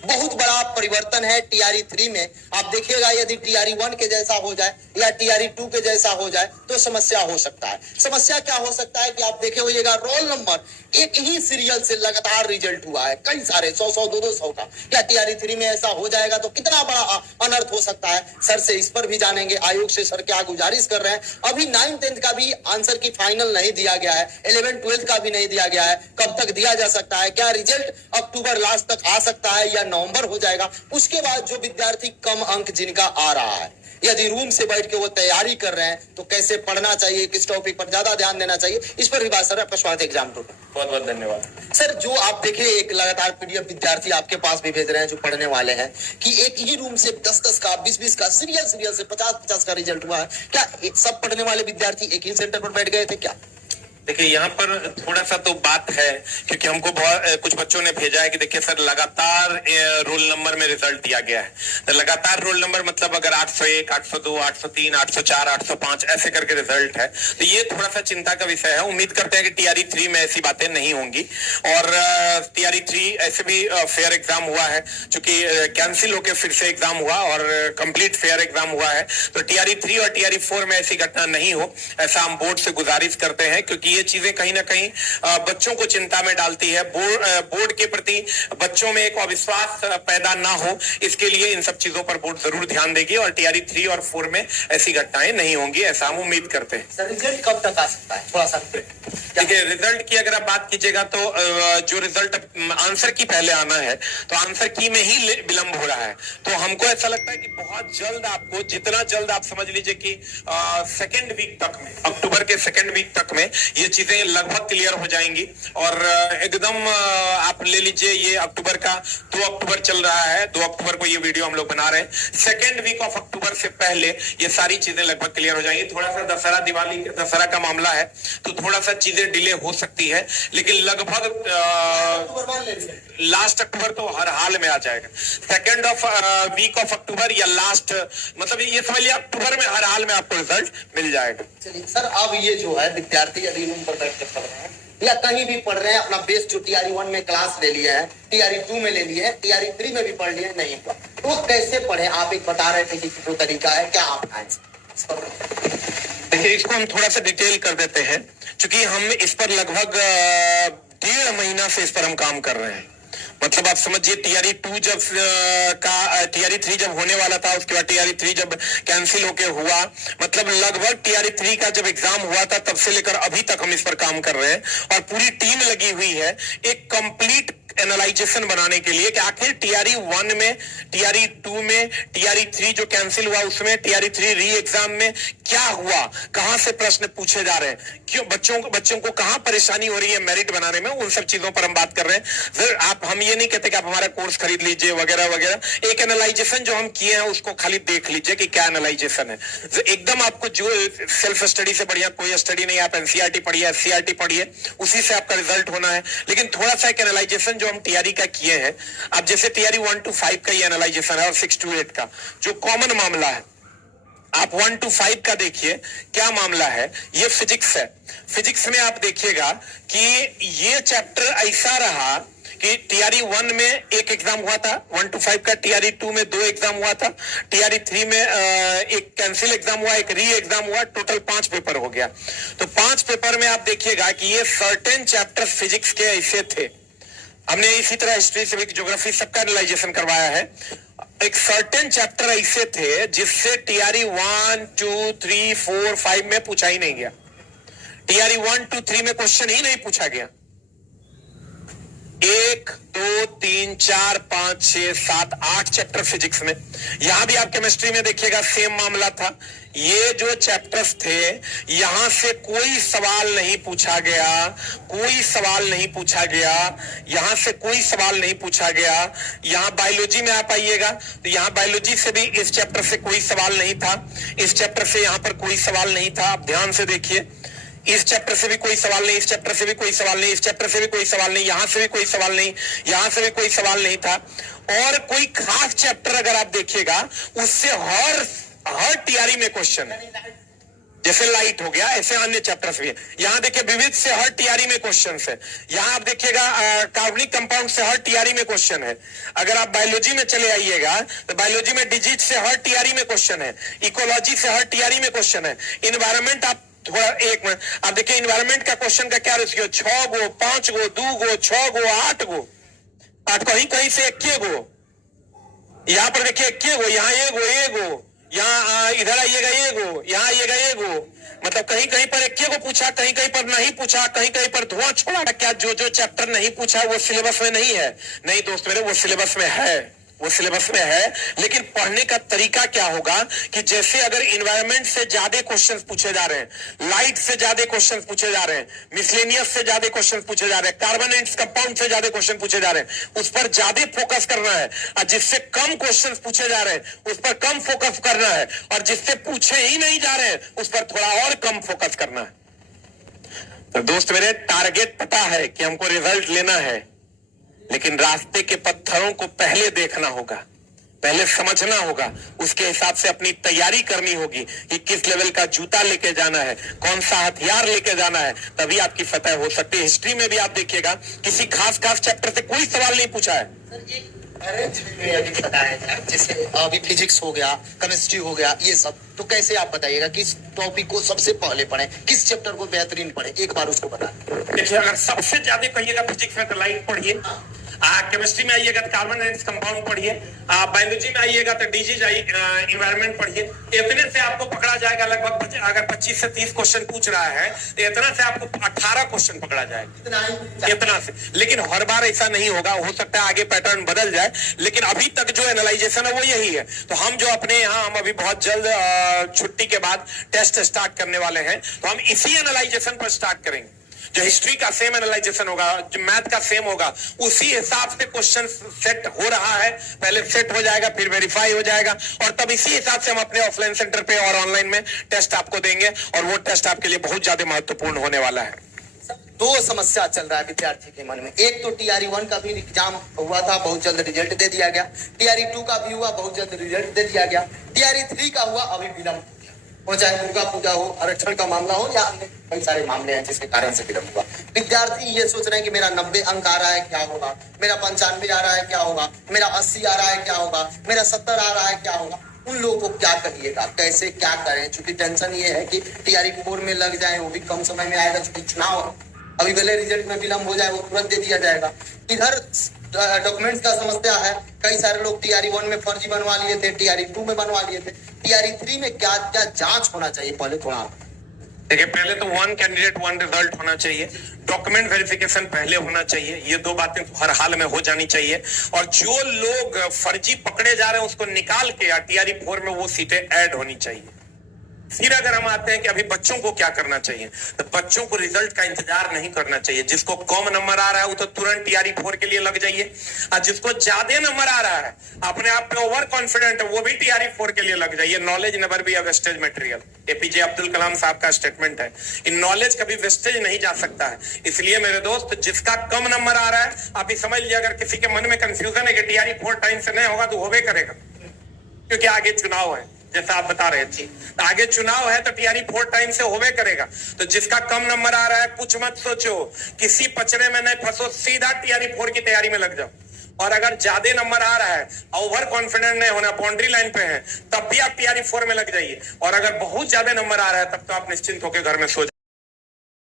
बहुत बड़ा परिवर्तन है टीआरई 3 में। आप देखिएगा यदि टीआरई 1 के जैसा हो जाए या टीआरई 2 के जैसा हो जाए तो समस्या हो सकता है। समस्या क्या हो सकता है कि आप देखे होइएगा रोल नंबर एक ही सीरियल से लगातार रिजल्ट हुआ है, कई सारे 100 200 का। क्या टीआरई 3 में ऐसा हो जाएगा तो कितना बड़ा अनर्थ हो सकता है। सर से इस पर भी जानेंगे, आयोग से सर क्या गुजारिश कर रहे हैं। अभी 9th 10th का भी आंसर की फाइनल नहीं दिया गया है, 11th 12th का भी नहीं दिया गया है। कब तक दिया जा सकता है? क्या रिजल्ट अक्टूबर लास्ट तक आ सकता है या नवंबर हो जाएगा? उसके बाद जो विद्यार्थी कम अंक जिनका आ रहा है, यदि रूम से बैठ के वो तैयारी कर रहे हैं तो कैसे पढ़ना चाहिए, किस टॉपिक पर ज्यादा ध्यान देना चाहिए, इस पर भी बात। सर आपका स्वागत है एग्जाम टू। बहुत बहुत धन्यवाद। सर जो आप देखे एक लगातार पीडीएफ विद्यार्थी आपके पास भी भेज रहे हैं जो पढ़ने वाले हैं कि एक ही रूम से 10-10 का 20-20 का सीरियल से 50-50 का रिजल्ट हुआ है। क्या सब पढ़ने वाले विद्यार्थी एक ही सेंटर पर बैठ गए थे क्या? देखिए यहाँ पर थोड़ा सा तो बात है, क्योंकि हमको बहुत कुछ बच्चों ने भेजा है कि देखिए सर लगातार रोल नंबर में रिजल्ट दिया गया है। तो लगातार रोल नंबर मतलब अगर 801, 802, 803, 804, 805 ऐसे करके रिजल्ट है, तो ये थोड़ा सा चिंता का विषय है। उम्मीद करते हैं कि टीआरई 3 में ऐसी बातें नहीं होंगी। और टीआरई 3 ऐसे भी फेयर एग्जाम हुआ है, चूंकि कैंसिल होकर फिर से एग्जाम हुआ और कंप्लीट फेयर एग्जाम हुआ है। तो टीआरई 3 और टीआरई 4 में ऐसी घटना नहीं हो, ऐसा हम बोर्ड से गुजारिश करते हैं, क्योंकि ये चीजें कहीं ना कहीं बच्चों को चिंता में डालती है। बोर्ड के प्रति बच्चों में एक अविश्वास पैदा ना हो, इसके लिए इन सब चीजों पर बोर्ड जरूर ध्यान देगी और टीआरई 3 और 4 में ऐसी घटनाएं नहीं होंगी, ऐसा हम उम्मीद करते हैं। सर रिजल्ट कब तक आ सकता है? थोड़ा सा देखिए रिजल्ट की अगर आप बात कीजिएगा तो जो रिजल्ट आंसर की पहले आना है, तो आंसर की में ही विलंब हो रहा है। तो हमको ऐसा लगता है कि बहुत जल्द आपको, जितना जल्द आप समझ लीजिए कि सेकेंड वीक तक में, अक्टूबर के सेकेंड वीक तक में ये चीजें लगभग क्लियर हो जाएंगी। और एकदम आप ले लीजिए, ये अक्टूबर का 2 अक्टूबर चल रहा है, 2 अक्टूबर को ये वीडियो हम लोग बना रहे हैं। सेकेंड वीक ऑफ अक्टूबर से पहले ये सारी चीजें लगभग क्लियर हो जाएंगी। थोड़ा सा दशहरा दिवाली दशहरा का मामला है तो थोड़ा सा चीजें डिले हो सकती है, लेकिन लगभग लास्ट अक्टूबर तो हर हाल में आ जाएगा। सेकेंड वीक ऑफ अक्टूबर या लास्ट, मतलब ये समझ लिया अक्टूबर में हर हाल में आपको रिजल्ट मिल जाएगा। चलिए सर, अब ये जो है विद्यार्थी यदि रूम पर बैठ कर पढ़ रहे हैं या कहीं भी पढ़ रहे हैं, अपना बेस जो टीआरई 1 में क्लास ले लिए हैं, टीआरई 2 में ले लिए हैं, टीआरई 3 में भी पढ़ लिए नहीं हुआ, तो कैसे पढ़े? आप एक बता रहे थे कि वो तरीका है, क्या आप देखिए इसको हम थोड़ा सा डिटेल कर देते हैं, क्योंकि हम इस पर लगभग 1.5 महीना से इस पर हम काम कर रहे हैं। मतलब आप समझिए टीआरई 2 जब टीआरई 3 जब होने वाला था, उसके बाद टीआरई 3 जब कैंसिल होके हुआ, मतलब लगभग टीआरई 3 का जब एग्जाम हुआ था तब से लेकर अभी तक हम इस पर काम कर रहे हैं और पूरी टीम लगी हुई है एक कंप्लीट एनालाइजेशन बनाने के लिए कि आखिर टीआरई 1 में, टीआरई 2 में, टीआरई 3 जो कैंसिल हुआ उसमें, टीआरई 3 री एग्जाम में क्या हुआ, कहां से प्रश्न पूछे जा रहे हैं, क्यों बच्चों को कहां परेशानी हो रही है मेरिट बनाने में, उन सब चीजों पर हम बात कर रहे हैं। सर हम ये नहीं कहते कि आप हमारा कोर्स खरीद लीजिए वगैरह वगैरह। एक एनालाइजेशन जो हम किए हैं उसको खाली देख लीजिए कि क्या एनालाइजेशन है। एकदम आपको जो सेल्फ स्टडी से बढ़िया कोई स्टडी नहीं, आप एनसीईआरटी पढ़िए, एससीईआरटी पढ़िए, उसी से आपका रिजल्ट होना है। लेकिन थोड़ा सा एक एनालाइजेशन जो हम टीआरई का किए हैं, अब जैसे टीआरई 1 to 5 का ये एनालाइजेशन है और 6 to 8 का जो कॉमन मामला है, आप 1 to 5 का देखिए क्या मामला है। ये फिजिक्स है। फिजिक्स में आप देखिएगा कि ये चैप्टर ऐसा रहा कि टीआरई 1 में एक एग्जाम हुआ था 1 to 5 का, टीआरई 2 में 2 एग्जाम हुआ था, टीआरई 3 में एक कैंसिल एग्जाम हुआ, एक री एग्जाम हुआ, टोटल 5 पेपर हो गया। तो 5 पेपर में आप देखिएगा कि ये सर्टेन चैप्टर फिजिक्स के ऐसे थे। हमने इसी तरह हिस्ट्री, सिविक, ज्योग्राफी सबका एनालाइजेशन करवाया है। एक सर्टेन चैप्टर ऐसे थे जिससे टीआरई 1, 2, 3, 4, 5 में पूछा ही नहीं गया। टीआरई 1, 2, 3 में क्वेश्चन ही नहीं पूछा गया। 1, 2, 3, 4, 5, 6, 7, 8 चैप्टर फिजिक्स में। यहां भी आप केमिस्ट्री में देखिएगा सेम मामला था। ये जो चैप्टर्स थे यहां से कोई सवाल नहीं पूछा गया, कोई सवाल नहीं पूछा गया, यहां से कोई सवाल नहीं पूछा गया। यहां बायोलॉजी में आप आइएगा तो यहां बायोलॉजी से भी इस चैप्टर से कोई सवाल नहीं था, इस चैप्टर से यहां पर कोई सवाल नहीं था। आप ध्यान से देखिए, इस चैप्टर से भी कोई सवाल नहीं, इस चैप्टर से भी कोई सवाल नहीं, इस चैप्टर से भी कोई सवाल नहीं, यहां से भी कोई सवाल नहीं, यहां से भी कोई सवाल नहीं था। और कोई खास चैप्टर अगर आप देखिएगा उससे हर टीआरई में क्वेश्चन है। जैसे लाइट हो गया, ऐसे अन्य चैप्टर्स भी है। यहाँ देखिए विविध से हर टीआरई में क्वेश्चन है। यहाँ आप देखिएगा कार्बनिक कंपाउंड से हर टीआरई में क्वेश्चन है। अगर आप बायोलॉजी में चले आइएगा तो बायोलॉजी में डिजीज से हर टीआरई में क्वेश्चन है। इकोलॉजी से हर टीआरई में क्वेश्चन है। इन्वायरमेंट आप थोड़ा एक मिनट आप देखिए, इन्वायरमेंट का क्वेश्चन का क्या रेशियो, 6 गो, 5 गो, 2 गो, 6 गो, 8 गो, कहीं कहीं से 1 गो। यहाँ पर देखिए 1 गो, यहाँ 1 गो, यहाँ इधर आइएगा 1 गो, यहाँ आइएगा 1 गो। मतलब कहीं कहीं पर 1 गो पूछा, कहीं कहीं पर नहीं पूछा, कहीं कहीं पर धुआं छोड़ा। क्या जो जो चैप्टर नहीं पूछा वो सिलेबस में नहीं है? नहीं दोस्त मेरे, वो सिलेबस में है, वो सिलेबस में है। लेकिन पढ़ने का तरीका क्या होगा कि जैसे अगर इन्वायरमेंट से ज्यादा क्वेश्चंस पूछे जा रहे हैं, लाइट से ज्यादा क्वेश्चंस पूछे जा रहे हैं, मिसलेनियस से ज्यादा क्वेश्चंस पूछे जा रहे हैं, कार्बन एंड कंपाउंड से ज्यादा क्वेश्चन पूछे जा रहे हैं, उस पर ज्यादा फोकस करना है। और जिससे कम क्वेश्चंस पूछे जा रहे हैं उस पर कम फोकस करना है, और जिससे पूछे ही नहीं जा रहे हैं उस पर थोड़ा और कम फोकस करना है। तो दोस्त मेरे, टारगेट पता है कि हमको रिजल्ट लेना है, लेकिन रास्ते के पत्थरों को पहले देखना होगा, पहले समझना होगा, उसके हिसाब से अपनी तैयारी करनी होगी कि किस लेवल का जूता लेके जाना है, कौन सा हथियार लेके जाना है, तभी आपकी फतह हो सकती है। हिस्ट्री में भी आप देखिएगा किसी खास चैप्टर से कोई सवाल नहीं पूछा है। अभी बताया जाए, जैसे अभी फिजिक्स हो गया, केमिस्ट्री हो गया, ये सब तो कैसे आप बताइएगा किस टॉपिक को सबसे पहले पढ़े, किस चैप्टर को बेहतरीन पढ़े, एक बार उसको बताएं। देखिए, अगर सबसे ज्यादा कहिएगा फिजिक्स में तो लाइट पढ़िए, केमिस्ट्री में आइएगा तो कार्बन एंड कंपाउंड पढ़िए, बायोलॉजी में आइएगा तो डिजीज इन्वायरमेंट पढ़िए। इतने से आपको पकड़ा जाएगा लगभग, अगर 25 से 30 क्वेश्चन पूछ रहा है तो इतना से आपको 18 क्वेश्चन पकड़ा जाएगा, इतना से। लेकिन हर बार ऐसा नहीं होगा, हो सकता है आगे पैटर्न बदल जाए, लेकिन अभी तक जो एनालाइजेशन है वो यही है। तो हम जो अपने यहाँ, हम अभी बहुत जल्द छुट्टी के बाद टेस्ट स्टार्ट करने वाले हैं, तो हम इसी एनालाइजेशन पर स्टार्ट करेंगे। जो हिस्ट्री का सेम एनालाइजेशन होगा, जो मैथ का सेम होगा, उसी हिसाब से क्वेश्चन सेट हो रहा है, पहले सेट हो जाएगा, फिर वेरीफाई हो जाएगा, और तब इसी हिसाब से हम अपने ऑफलाइन सेंटर पे और ऑनलाइन में टेस्ट आपको देंगे, और वो टेस्ट आपके लिए बहुत ज्यादा महत्वपूर्ण होने वाला है। दो समस्या चल रहा है विद्यार्थी के मन में। एक तो टीआरई 1 का भी एग्जाम हुआ था, बहुत जल्द रिजल्ट दे दिया गया। टीआरई 2 का भी हुआ, बहुत जल्द रिजल्ट दे दिया गया। टीआरई 3 का हुआ, अभी विलंब हो, चाहे दुर्गा पूजा हो, आरक्षण का मामला हो, या अन्य कई सारे मामले हैं जिसके कारण से विलंब हुआ। विद्यार्थी ये सोच रहे हैं कि मेरा 90 अंक आ रहा है, क्या होगा, मेरा 95 आ रहा है, क्या होगा, मेरा 80 आ रहा है, क्या होगा, मेरा 70 आ रहा है, क्या होगा। उन लोगों को क्या कहिएगा, कैसे क्या करें? क्योंकि टेंशन ये है कि टीआरई 4 में लग जाए, वो भी कम समय में आएगा, क्योंकि चुनाव अभी भले रिजल्ट में विलंब हो जाए, वो तुरंत दे दिया जाएगा। इधर डॉक्यूमेंट्स का समस्या है, कई सारे लोग टीआरई 1 में फर्जी बनवा लिए थे, टीआरई 2 में बनवा लिए थे। टीआरई 3 में क्या क्या जांच होना चाहिए, पहले थोड़ा देखिए। पहले तो 1 कैंडिडेट 1 रिजल्ट होना चाहिए, डॉक्यूमेंट वेरिफिकेशन पहले होना चाहिए, ये 2 बातें हर हाल में हो जानी चाहिए। और जो लोग फर्जी पकड़े जा रहे हैं उसको निकाल के टीआरई 4 में वो सीटें ऐड होनी चाहिए। फिर अगर हम आते हैं कि अभी बच्चों को क्या करना चाहिए, तो बच्चों को रिजल्ट का इंतजार नहीं करना चाहिए। जिसको कम नंबर आ रहा है वो तो तुरंत टीआरई 4 के लिए लग जाइए, और जिसको ज्यादा नंबर आ रहा है, अपने आप में ओवर कॉन्फिडेंट है, वो भी टीआरई 4 के लिए लग जाइए। Knowledge never be a wastage material, APJ Abdul Kalam साहब का स्टेटमेंट है। इन नॉलेज कभी वेस्टेज नहीं जा सकता है। इसलिए मेरे दोस्त, जिसका कम नंबर आ रहा है, आप ही समझ लीजिए, अगर किसी के मन में कंफ्यूजन है कि टीआरई 4 टाइम से नहीं होगा, तो होवे करेगा, क्योंकि आगे चुनाव है, जैसा आप बता रहे थे। तो आगे चुनाव है तो टीआरई 4 टाइम से होवे करेगा। तो जिसका कम नंबर आ रहा है, कुछ मत सोचो, किसी पचड़े में नहीं फंसो, सीधा टीआरई 4 की तैयारी में लग जाओ। और अगर ज्यादा नंबर आ रहा है, ओवर कॉन्फिडेंट नहीं होना, बाउंड्री लाइन पे है, तब भी आप टीआरई 4 में लग जाइए। और अगर बहुत ज्यादा नंबर आ रहा है, तब तो आप निश्चिंत होकर घर में सो